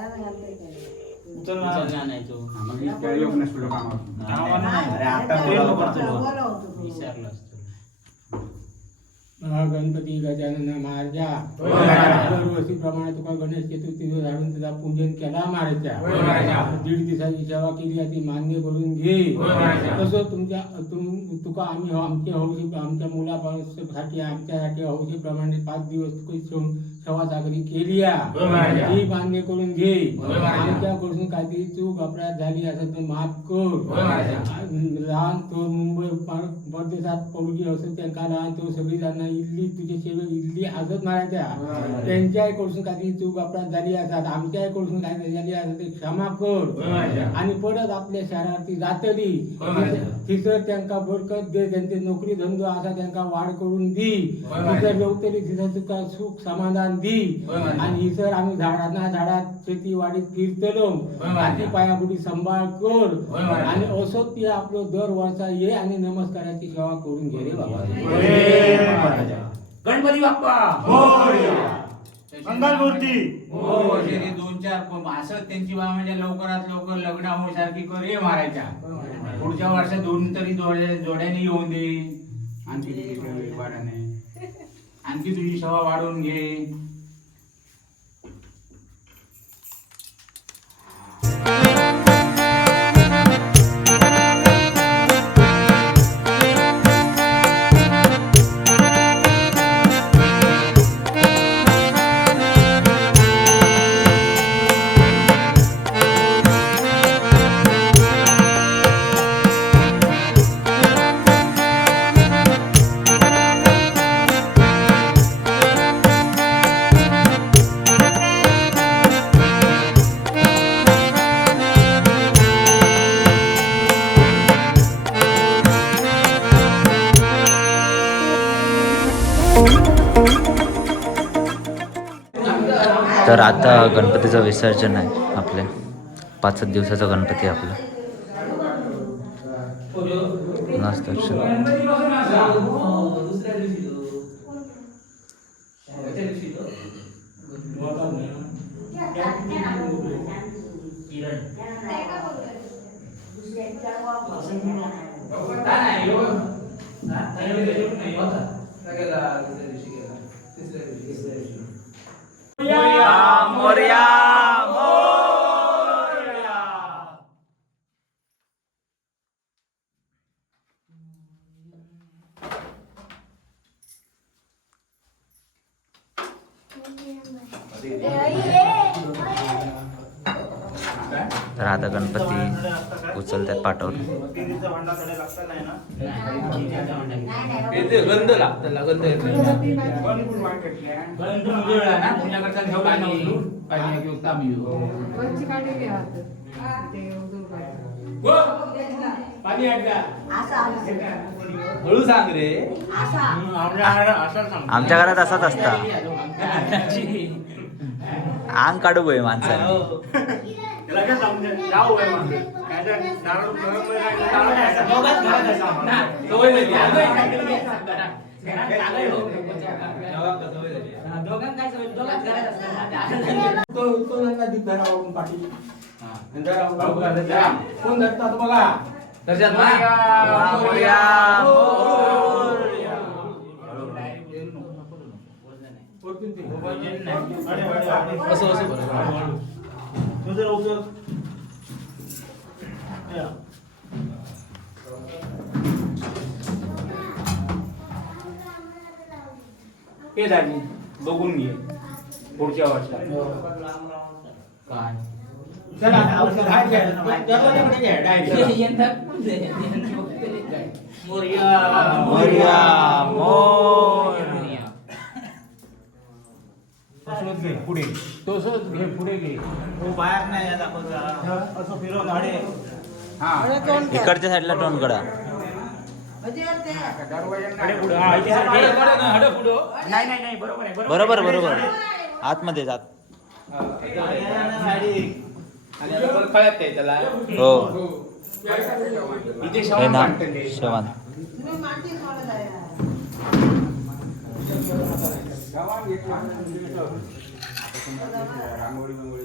उचलून आणायचो कामावर नाही. अरे आता बोलावं. विचारलं असतं गणपती गजानन महाराजा होय महाराजा. दरवर्षीप्रमाणे तुका गणेश चतुर्थी झाडून त्याचा पूजन केला महाराजा होय महाराजा. दीड दिवसाची सेवा केली ती मान्य करून घे होय महाराजा. तसं तुमच्या तुम तुका आम्ही आमच्या हौशी आमच्या मुलासाठी आमच्यासाठी हौशीप्रमाणे पाच दिवस तुका ठेवून सेवा चाकरी केली ती मान्य करून घे. आमच्याकडून काहीतरी चूक अपराध झाली असेल तर माफ कर. लहान तो मुंबई पर- परदेशात पोरगी असं त्यांना लहान तो सगळी जण इल्ली तुझे सेवक इल्ली आजच मारायच्या त्यांच्याही कडसून काही चूक अपराध झाली असतात आमच्याही कडसून काही झाली असतात ते क्षमा कर. आणि परत आपल्या शहरात जातली. तिथं त्यांना बरकत दे त्यांचे नोकरी धंदो असा त्यांना वाढ करून दी. तिथं जेवतली तिथं तुका सुख समाधान दी होय महाराजा. आणि इतर आम्ही झाडांना झाडात शेतीवाडीत फिरतलो. आधी पायापुढी सांभाळ कर. आणि असो ती आपलं दर वर्षा ये आणि नमस्काराची सेवा करून घे रे बाबा. गणपती बाप्पा. मंगलमूर्ती हो दोन चार प- असं त्यांची बा म्हणजे लवकरात लवकर लग्न होण्यासारखी करे मारायच्या. पुढच्या वर्षात दोन तरी जोड्या जोड्याने येऊन दे आणखी वाढाने आणखी तुझी सेवा वाढवून घे. विसर्जन आहे आपल्या. पाच दिवसाचा गणपती आहे आपला. मस्त घेऊ पाणी आटला हळू सांग रे. आमच्या घरात असाच असता. अंग काढू गय माणसाने. तो कोण धरतात बघा? त्याच्यात मोरया, वरतून ते. असं असं. हे झाली बघून घे. पुढच्या वर्षात. काय? चला डायरेक्ट. मोरया, मोरया. तसंच घे, पुढे. तसंच घे पुढे घे. हा. इकडच्या साईडला टोन करा. नाही नाही नाही बरोबर आहे बरोबर बरोबर आतमध्ये जात कळत नाही त्याला. हो. इथे हे ना शेवान रांगोळी बिंगोळी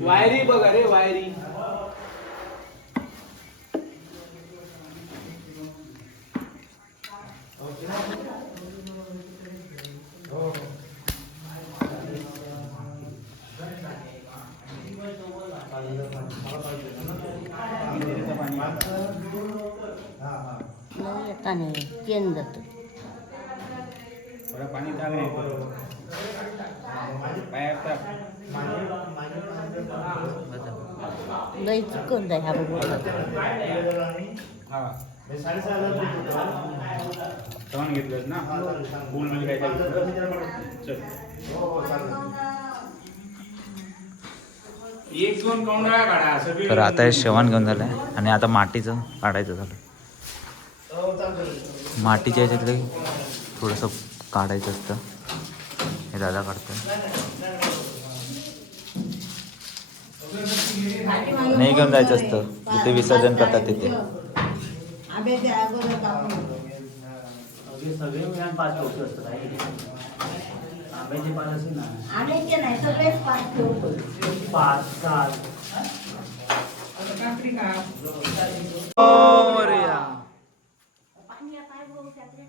वायरी येताना चेन जातो. थोडं पाणी टाक रे पायात टाक. लई चुकून जाय हा बघून ना? फुल म्हणजे काय चल. तर आता हे शेवण घेऊन झालंय आणि आता मातीचं काढायचं झालं. मातीच्या ह्याच्यातले थोडंसं काढायचं असतं. हे दादा काढतं नाही घेऊन जायचं असतं. जिथे विसर्जन करतात तिथे. पाच टोपी असतात आहे की नाही? आंब्याचे पाच असेल ना आंब्याचे नाही सगळेच पाच ठेवतो पाच सात पाणी काय बघू त्यातल्या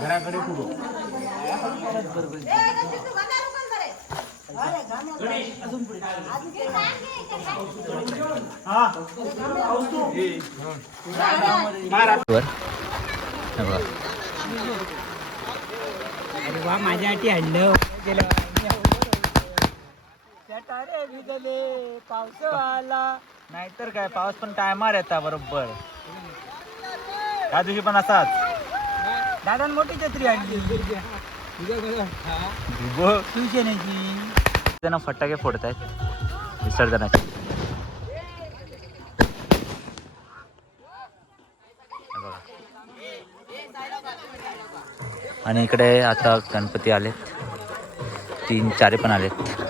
घराकडे कुठं वर हे बघा अरे वा माझ्यासाठी आणलं भिजले पाऊस आला नाहीतर काय पाऊस पण टायमार येता बरोबर. त्या दिवशी पण असाच. दादा मोठी छत्री आणली. जण फटाके फोडत आहेत विसर्जनाचे. आणि इकडे आता गणपती आलेत. तीन चारे पण आलेत.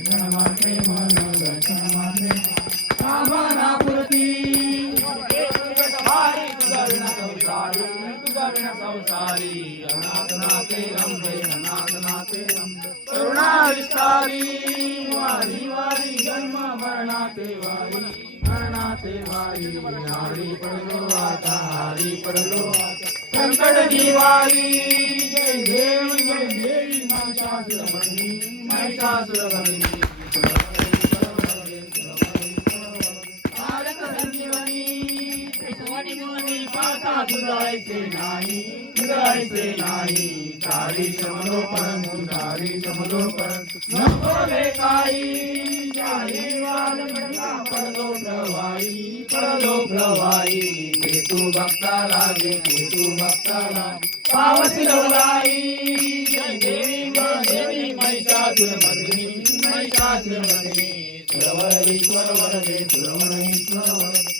దర్శనమాత్రే మనో దర్శనమాత్రే కామనాకృతి సంసారి అనాథనాథే రంభే అనాథనాథే కరుణా విస్తారీ వారి వారి జన్మ మరణాతే వారి మరణాతే వారి హరి పడలో ఆత హరి పడలో ఆత संकट निवारी. जय देवी जय देवी महिषासुरमर्दिनी महिषासुरमर्दिनी त्रिभुवनी भुवनी पाता सुधायचे नाही सुधायचे नाही. चारी समलोपन चारी समलोपन. नको रे काही चारी वाल पडला पडलो प्रवाही पडलो प्रवाही. ते तू भक्ताला लागे ते तू भक्ताला. पावस लवलाई जय देवी ग देवी मदनी महिषासुरमर्दिनी सुरवरीश्वर वरदे सुरवरीश्वर वरदे.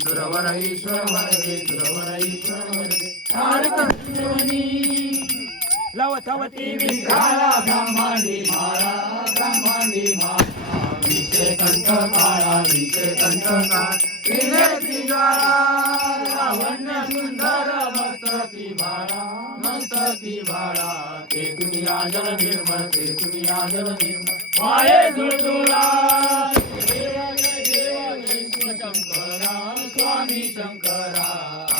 सुरवर ईश्वर वरदे सुरवर ईश्वर वरदे विघाला ब्रह्मांडी ब्रह्मांडी विषय कंठ काळा विषय कंठ काळा केले त्रिज्वाळा लावण्य सुंदर मस्तकी मस्तकी ते तुम्ही आजल निर्मळ ते तुम्ही आजल निर्मळ झुळझुळा स्वामी शंकरा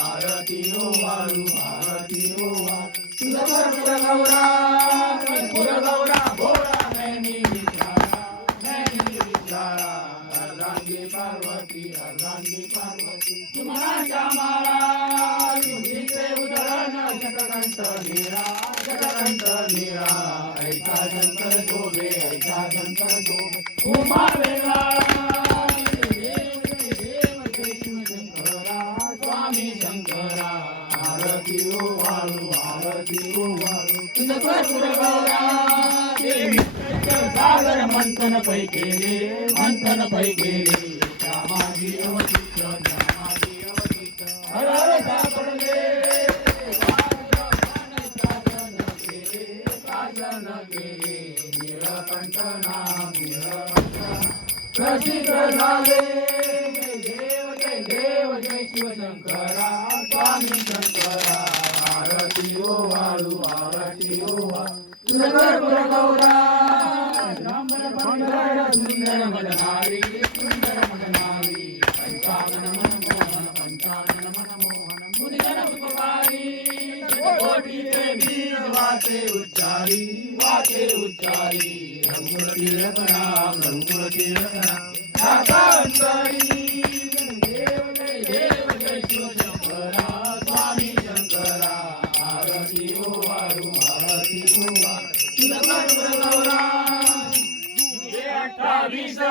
आरती ओ वाळू आरती हो ओ तुझा गौरा कर्पूर गौरा भोळा नैनी विचारा नैनी विचारा अर्धांगी पार्वती अर्धांगी पार्वती. तुझीचे उदळण ऐका शंकर ऐका शंकर उमा वेळा सागर मंथन पै केले मंथन पै केले श्यामाजी श्यामाजी हर हर सापडले प्रसिद्ध झाले जय देव जय देव जय शिवशंकरा स्वामी शंकरा आरती ओ वाळू आरती ओ वाळू तुझं कर्पूर गौरा ब्राह्मण पंढर सुंदर मदनारी सुंदर मदनारी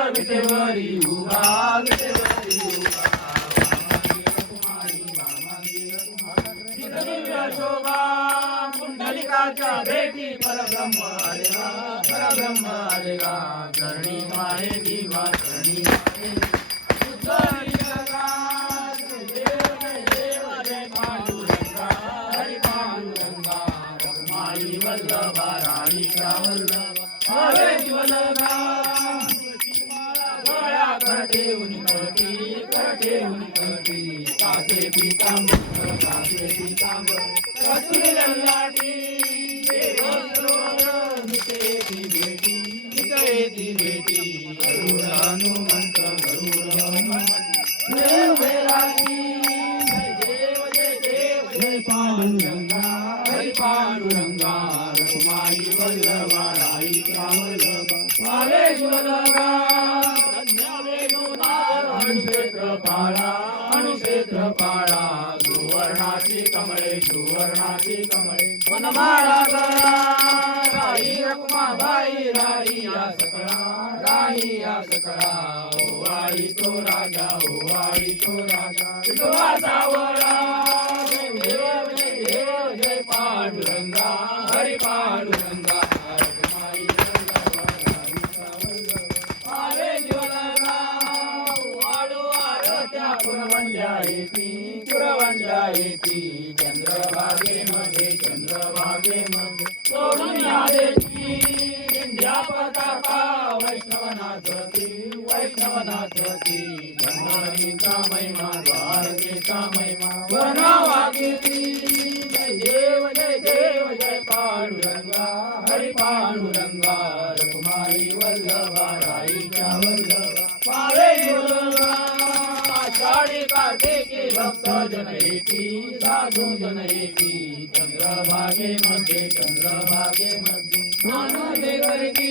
विटेवरी उभा विटेवरी उभा. शोभा कुंडलिकाच्या भेटी परब्रह्म आलेला परब्रह्म आलेला. चरणी माये दिवा चरणी माये गळ्या करते उनी कळती करते कळती. कासे पितांबर कासे पितांबर. कस्तुरी लल्लाटी ती भेटी ती भेटी गरुड हनुमंत गरुड हनुमंत देव वेलाची सुवर्णाची कमळे सुवर्णाची कमळे. वनमाळा करा. राई रकुमा बाई राई या सकळा राई या सकळा. ओ आई तो राजा ओ आई तो राजा. विठोबा सावळा जय देव जय देव जय पांडुरंगा. येती पुरवंड्या येती चंद्रभागेमध्ये चंद्रभागेमध्ये सोडून आलेची विंध्या पताका वैष्णवनाथ ती वैष्णवनाथ ती धर्माचा महिमा द्वारकेचा महिमा. वनावागेती जय देव जय देव जय पांडुरंगा. हरी पांडुरंगा रघुमाई वल्लभा राईच्या वल्लभा. पारे पावे गाडी काढते की भक्त जन येती साधू जन येती चंद्रभागेमध्ये चंद्रभागेमध्ये मानवे करती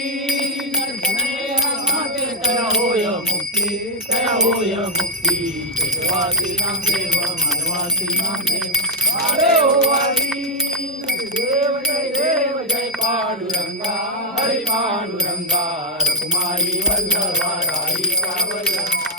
माते तया होय मुक्ती तया होय मुक्ती. देवासी नामदेव मानवासी नामदेव. अरे हो हरी देव जय देव जय पाडुरंगा. हरी पाडुरंगा रघुमाई वल्लभा राई का वल्लभा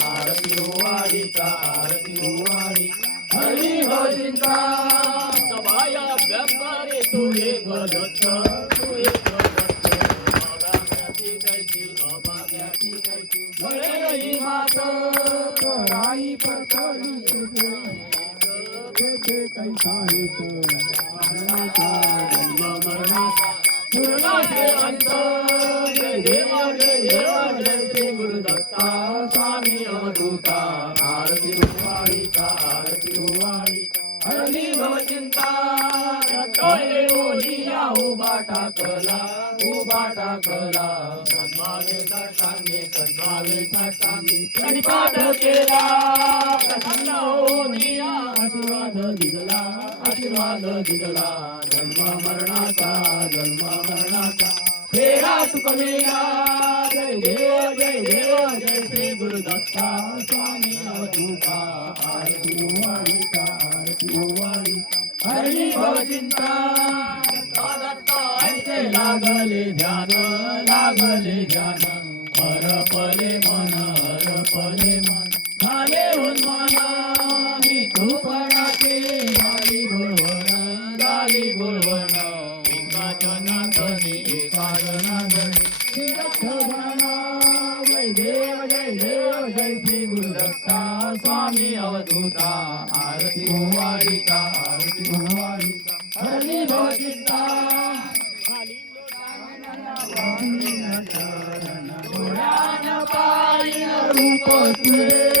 आरती ओवाळी हरी भजिंता सभाया व्यापारे तू एक दत्त तू एक दत्त अभाग्याची कैची अभाग्याची कैची बळे ही मात. कराई पतली तेथे. कैसा हेत. मरणाचा जन्म मरणाचा. पूर्णाचे अंत जय देवा जय देवा जय श्री स्वामी अवधूता आरती उवाळीचा आरती उवाळीचा हरली भवचिंता रटोळे ओलिया उभा टाकला उभा टाकला सन्मावे टांगे सन्मावे टांगे त्यांनी केला प्रसन्न ओलिया आशीर्वाद दिला आशीर्वाद दिला जन्म मरणाचा जन्म मरणाचा। फेरा चुकविला जय देव जय देव जय श्री गुरुदत्ता स्वामी अवधूता आरती ओवाळीचा आरती ओवाळीचा हरणी भवचिंता दत्त ऐसे लागले ध्यान लागले ध्यान. हरपले मन हरपले मन. झाले उन्माना मी तुपणाचे झाली गुळवण झाली गुळवण इंगाचना अवधूता आरती ओवाळीचा आरती ओवाळीचा हरणी भवचिंता डोळ्यान पाहिन रूप तुझे तुझे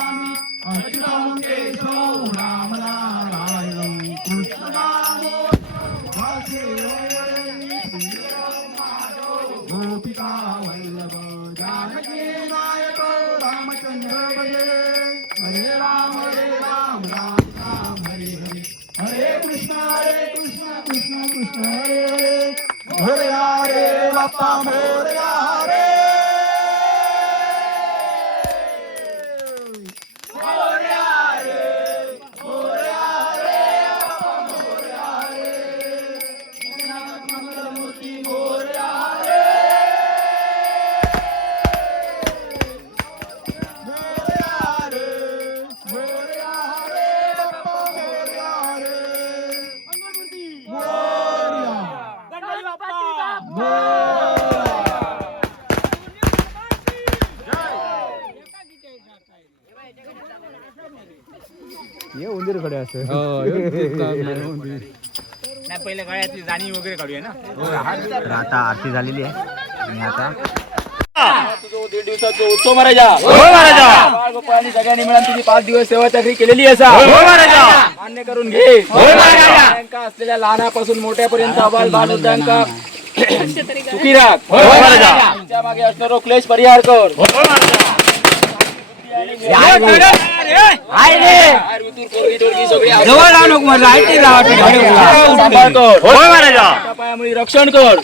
रे नाही पहिले गळ्यातली जाणी वगैरे काढूया ना? तर आता आरती झालेली आहे. आणि आता दिवसाचा उत्सव महाराजा. बाळ गोपाळांनी सगळ्यांनी मिळून तुझी पाच दिवस सेवा चाकरी केलेली असा मान्य करून घे. त्यांका असलेल्या लहानापासून मोठ्यापर्यंत अबाल बालवृद्धांका सुखी राख तुमच्या मागे असणारो क्लेश परिहार कर. रक्षण कर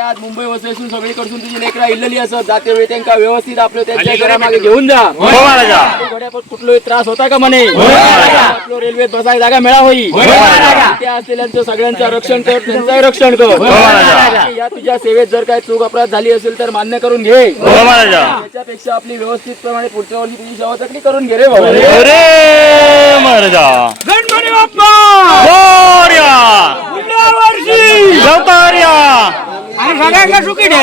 आज मुंबई वसलेसून सगळीकडून तुझी लेकरा इलेली असत जाते वेळी त्यांना व्यवस्थित आपलं त्यांच्या घरामागे घेऊन जा कुठलोही कुठलाही त्रास होता का म्हणे आपलं रेल्वेत बसायला जागा मिळा होई त्या असलेल्यांचं सगळ्यांचं रक्षण कर त्यांचंही रक्षण कर या तुझ्या सेवेत जर काही चूक अपराध झाली असेल तर मान्य करून घे त्याच्यापेक्षा आपली व्यवस्थित प्रमाणे पुढच्या वर्षी तुझी सेवा करून घे रे बाबा गणपती बाप्पा आणि सगळ्यांना सुखी द्या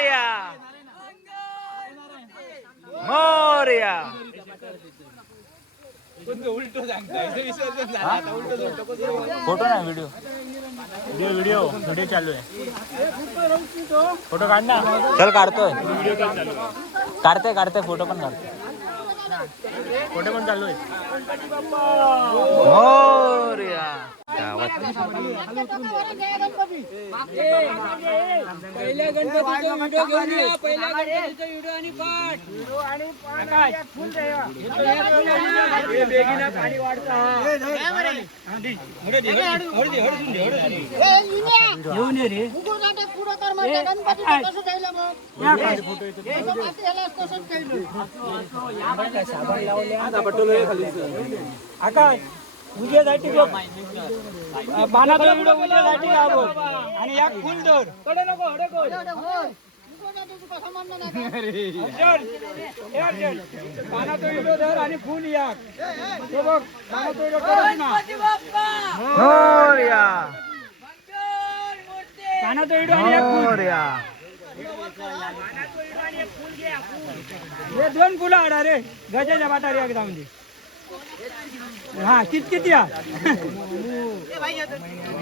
फोटो नाही व्हिडिओ. Video video. व्हिडिओ चालू आहे. फोटो काढ ना. चल काढतोय. काढते काढते फोटो पण काढते फोटो पण चालू आहे. गणपतीचा व्हिडिओ घेऊन या पहिल्या गणपतीचा व्हिडिओ आणि पाठ घेऊन ये रे पुढं कर म्हणजे गणपती कसं जायला मग याला कसं केलं आकाश उद्यासाठी पानाचा व्हिडिओ उद्यासाठी आणि एक फुल दोर पानाचा व्हिडिओ धर आणि फुल या तो बघ पानाचा व्हिडिओ करत ना पानाचा व्हिडिओ आणि एक फुल हे दोन फुलं आडा रे गजाच्या बाटारी एकदा म्हणजे हा कित किती या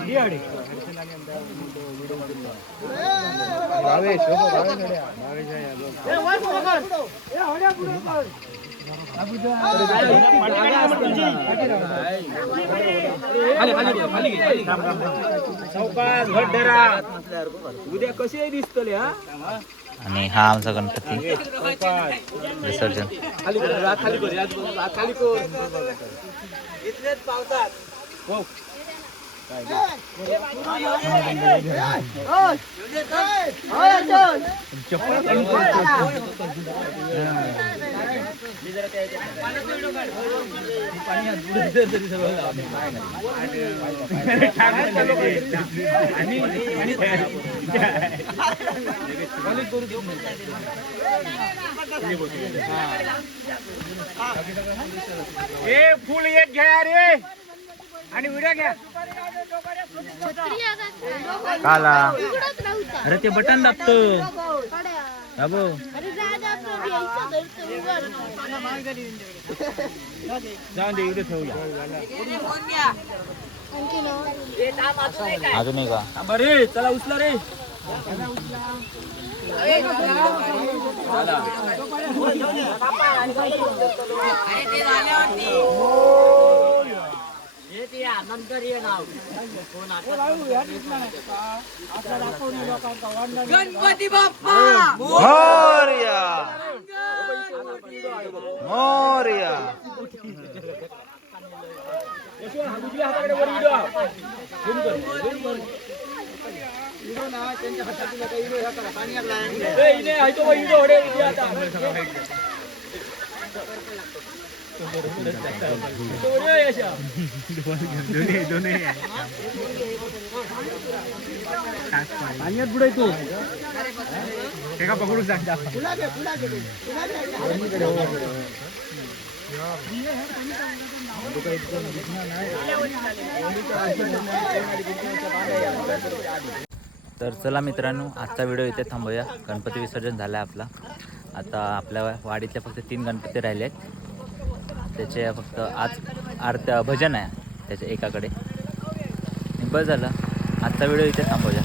ही अडी. हे हड्या पुढं कर. सावकाश, घट धरा. उद्या कसे दिसतले हा आणि हा आमचा गणपती. विसर्जन. खाली ए हे फुल एक घ्या रे. आणि घ्या. काला. अरे ते बटन दाबत. उघड. जाऊन दे इकडे ठेवूया. अजून का बरे चला उचला रे. गणपती बाप्पा मोर्या मोर्या उजव्या हाताकडे वर व्हिडिओ तो बाई, इने, तर चला मित्रांनो आजचा व्हिडिओ इथे थांबूया. गणपती विसर्जन झालं आहे आपला. आता आपल्या वाडीतल्या फक्त तीन गणपती राहिले आहेत त्याचे फक्त आज आरत भजन आहे त्याच्या एकाकडे. आणि बस झालं. आजचा व्हिडिओ इथे थांबवूया.